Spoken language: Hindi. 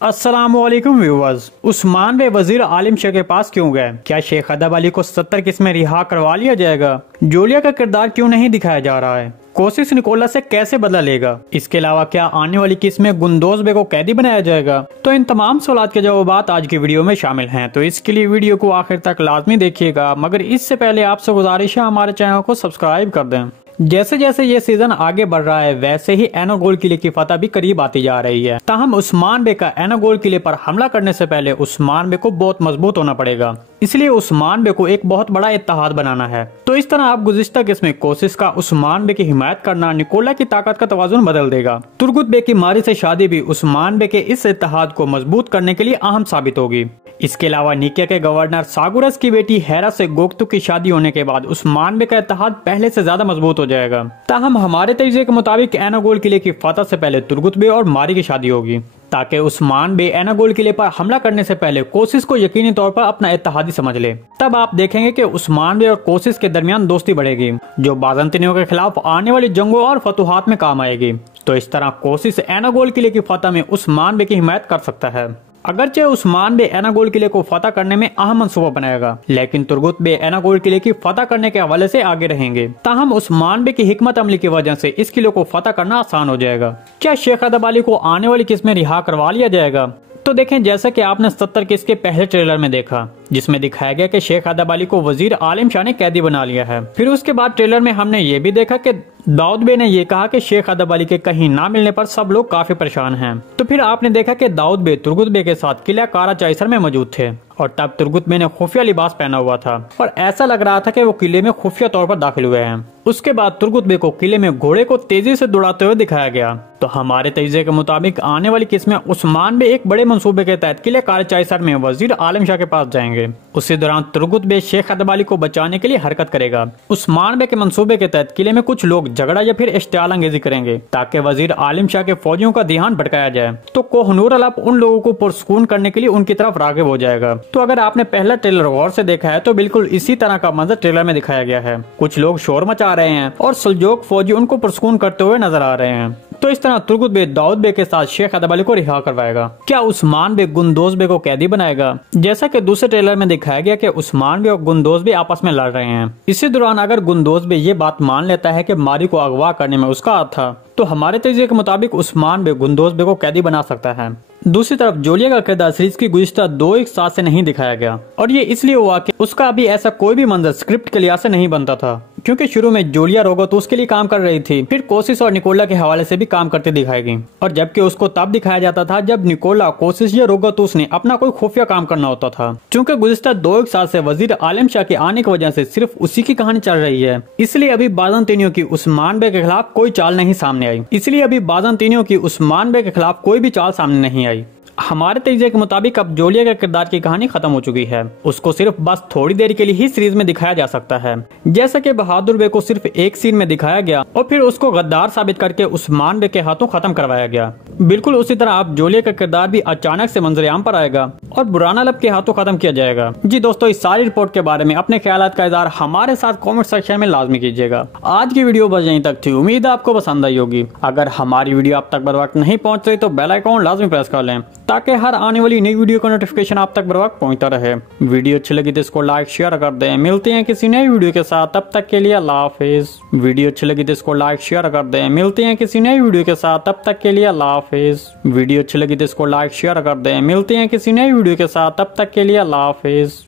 अस्सलामुअलैकुम व्यूअर्स। उस्मान बे वजीर आलिम शाह के पास क्यों गए? क्या शेख अदब अली को 70 किस्त में रिहा करवा लिया जाएगा? जोलिया का किरदार क्यों नहीं दिखाया जा रहा है? कोशिश निकोला से कैसे बदला लेगा? इसके अलावा क्या आने वाली किस्त में गुंदोज बे को कैदी बनाया जाएगा? तो इन तमाम सवालात के जवाब आज की वीडियो में शामिल हैं, तो इसके लिए वीडियो को आखिर तक लाजमी देखिएगा। मगर इससे पहले आपसे गुजारिश है हमारे चैनल को सब्सक्राइब कर दें। जैसे जैसे ये सीजन आगे बढ़ रहा है वैसे ही एनागोल किले की फतह भी करीब आती जा रही है। ताहम उस्मान बे का एनागोल किले पर हमला करने से पहले उस्मान बे को बहुत मजबूत होना पड़ेगा, इसलिए उस्मान बे को एक बहुत बड़ा इत्तेहाद बनाना है। तो इस तरह आप गुज़िश्ता किस्त में कोशिश का उस्मान बे की हिमायत करना निकोला की ताकत का तवाजुन बदल देगा। तुर्गुत बे की मारी से शादी भी उस्मान बे के इस इत्तेहाद को मजबूत करने के लिए अहम साबित होगी। इसके अलावा निकिया के गवर्नर सागुरस की बेटी हेरा से गोक्तुक की शादी होने के बाद उस्मान बे का इत्तेहाद पहले से ज्यादा मजबूत हो जाएगा। ताहम हमारे तजज़िये के मुताबिक एनागोल किले की फतह से पहले तुर्गुत बे और मारी की शादी होगी, ताकि उस्मान बे एनागोल किले पर हमला करने से पहले कोशिश को यकीनी तौर पर अपना इत्तेहादी समझ ले। तब आप देखेंगे कि उस्मान बे और कोशिश के दरमियान दोस्ती बढ़ेगी, जो बाज़ंतीनियों के खिलाफ आने वाली जंगों और फतूहात में काम आएगी। तो इस तरह कोशिश एनागोल किले की फतह में उस्मान बे की हिमायत कर सकता है। अगरचे उस्मान बे एनागोल किले को फतह करने में अहम मंसूबा बनाएगा, लेकिन तुर्गुत बे एनागोल किले की फतह करने के हवाले से आगे रहेंगे। ताहम उस्मान बे की हिकमत अमली की वजह से इस किले को फतह करना आसान हो जाएगा। क्या शेख अदब अली को आने वाली किस्त में रिहा करवा लिया जाएगा? तो देखें, जैसा कि आपने 70 किस्त के पहले ट्रेलर में देखा, जिसमें दिखाया गया कि शेख अदब अली को वजीर आलिम शाह ने कैदी बना लिया है। फिर उसके बाद ट्रेलर में हमने ये भी देखा कि दाऊद बे ने ये कहा कि शेख अदब अली के कहीं ना मिलने पर सब लोग काफी परेशान हैं। तो फिर आपने देखा कि दाऊद बे तुर्गुत बे के साथ किला कारा चाइसर में मौजूद थे और तब तुर्गुत बे ने खुफिया लिबास पहना हुआ था और ऐसा लग रहा था कि वो किले में खुफिया तौर पर दाखिल हुए हैं। उसके बाद तुर्गुत बे को किले में घोड़े को तेजी से दौड़ाते हुए दिखाया गया। तो हमारे तजज़िये के मुताबिक आने वाली किस्त में उस्मान बे एक बड़े मंसूबे के तहत किले कारा चाइसर में वजीर आलिम शाह के पास जाएंगे। उसी दौरान तुर्गुत बे शेख अदब अली को बचाने के लिए हरकत करेगा। उस्मान बे के मंसूबे के तहत किले में कुछ लोग झगड़ा या फिर इश्तियाल अंगेजी करेंगे, ताकि वजीर आलिम शाह के फौजियों का ध्यान भटकाया जाए। तो कोहनूर अलब उन लोगों को पुरसकून करने के लिए उनकी तरफ राग़िब हो जाएगा। तो अगर आपने पहला ट्रेलर गौर से देखा है तो बिल्कुल इसी तरह का मंजर ट्रेलर में दिखाया गया है। कुछ लोग शोर मचा रहे हैं और सुलजोक फौजी उनको पुरसकून करते हुए नजर आ रहे हैं। तो इस तरह तुर्गुत बे दाऊद बे के साथ शेख अदब अली को रिहा करवाएगा। क्या उस्मान बे गुंदोज बे को कैदी बनाएगा? जैसा कि दूसरे ट्रेलर में दिखाया गया कि उस्मान बे और गुंदोज बे आपस में लड़ रहे हैं। इसी दौरान अगर गुंदोज बे ये बात मान लेता है कि मारी को अगवा करने में उसका हाथ था, तो हमारे तजज़िये के मुताबिक उस्मान बे गुंदोज बे को कैदी बना सकता है। दूसरी तरफ जोलिया का किरदार सीरीज की गुज़िश्ता 2-1 साल से नहीं दिखाया गया, और ये इसलिए हुआ कि उसका अभी ऐसा कोई भी मंजर स्क्रिप्ट के लिहाज से नहीं बनता था, क्योंकि शुरू में जोलिया रोगोतूस के लिए काम कर रही थी, फिर कोशिश और निकोला के हवाले से भी काम करती दिखाई गई, और जबकि उसको तब दिखाया जाता था जब निकोला, कोशिश या रोगोतूस ने अपना कोई खुफिया काम करना होता था। चूँकि गुज़िश्ता 2-1 साल से वजीर आलिम शाह के आने की वजह से सिर्फ उसी की कहानी चल रही है, इसलिए अभी बाज़ंतीनियों की उस्मान बे के खिलाफ कोई चाल नहीं सामने आई। हमारे तजज़िये के मुताबिक अब जोलिया के किरदार की कहानी खत्म हो चुकी है। उसको सिर्फ बस थोड़ी देर के लिए ही सीरीज में दिखाया जा सकता है, जैसा कि बहादुर बे को सिर्फ एक सीन में दिखाया गया और फिर उसको गद्दार साबित करके उस्मान बे के हाथों खत्म करवाया गया। बिल्कुल उसी तरह अब जोलिया का किरदार भी अचानक से मंजरेआम पर आएगा और बुराना लब के हाथों खत्म किया जाएगा। जी दोस्तों, इस सारी रिपोर्ट के बारे में अपने ख्यालात का इज़हार हमारे साथ कॉमेंट सेक्शन में लाजमी कीजिएगा। आज की वीडियो बस यहीं तक थी, उम्मीद है आपको पसंद आई होगी। अगर हमारी वीडियो आप तक बर वक्त नहीं पहुंच रही तो बेल आइकॉन लाजमी प्रेस कर लें, ताकि हर आने वाली नई वीडियो का नोटिफिकेशन आप तक बर वक्त पहुंचता रहे। वीडियो अच्छी लगी तो इसको लाइक शेयर कर दें। मिलते हैं किसी नई वीडियो के साथ, तब तक के लिए अल्लाह हाफिज। वीडियो अच्छी लगी तो इसको लाइक शेयर कर दें। मिलते हैं किसी नई वीडियो के साथ, तब तक के लिए अल्लाह हाफिज। वीडियो अच्छी लगी तो इसको लाइक शेयर कर दें। मिलते हैं किसी नई वीडियो के साथ, तब तक के लिए अल्लाह हाफिज।